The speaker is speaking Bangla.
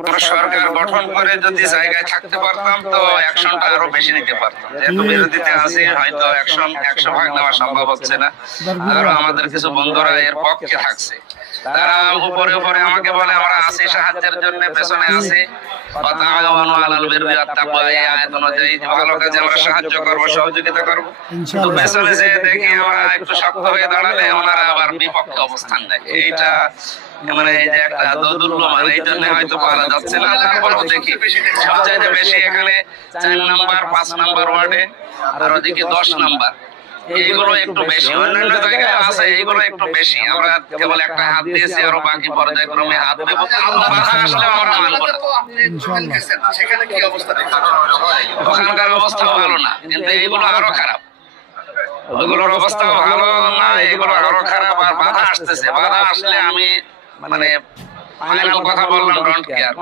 আমরা সরকার গঠন করে যদি জায়গায় থাকতে পারতাম তো অ্যাকশনটা আরো বেশি নিতে পারতাম। যেহেতু বিরোধীতে আছি, হয়তো অ্যাকশন 100% নেওয়া সম্ভব হচ্ছে না। আরো আমাদের কিছু বন্ধুরা এর পক্ষে থাকছে, তারা উপরে উপরে আমাকে বলে আমরা আছি সাহায্যের জন্য, পেছনে আছি, ভালো কাজে আমরা সাহায্য করবো, সহযোগিতা করবো। কিন্তু পেছনে যে দেখি আমরা একটু শক্ত হয়ে দাঁড়ালে ওনারা আবার বিপক্ষে অবস্থান নেয়। এইটা মানে এই যে একটা দোদুল্যমান, এই জন্য হয়তো পারা যাচ্ছে না। তারপরেও দেখি সবচাইতে বেশি এখানে 4 নাম্বার 5 নাম্বার ওয়ার্ডে, আর ওদিকে 10 নাম্বার, এইগুলো একটু বেশি। অন্যান্য জায়গায় আছে, এইগুলো একটু বেশি। আমরা কেবল একটা হাত দিয়েছি, আরো বাকি পর্যায়ক্রমে হাত দেবো। বাধা আসলে আমরা মানব না। ওখানকার অবস্থা ভালো না, কিন্তু এইগুলো আরো খারাপ। ওইগুলোর অবস্থা ভালো না, এগুলো আরো খারাপ। আর বাধা আসতেছে, বাধা আসলে আমি মানে ফাইনাল কথা বললাম, ডোন্ট কেয়ার।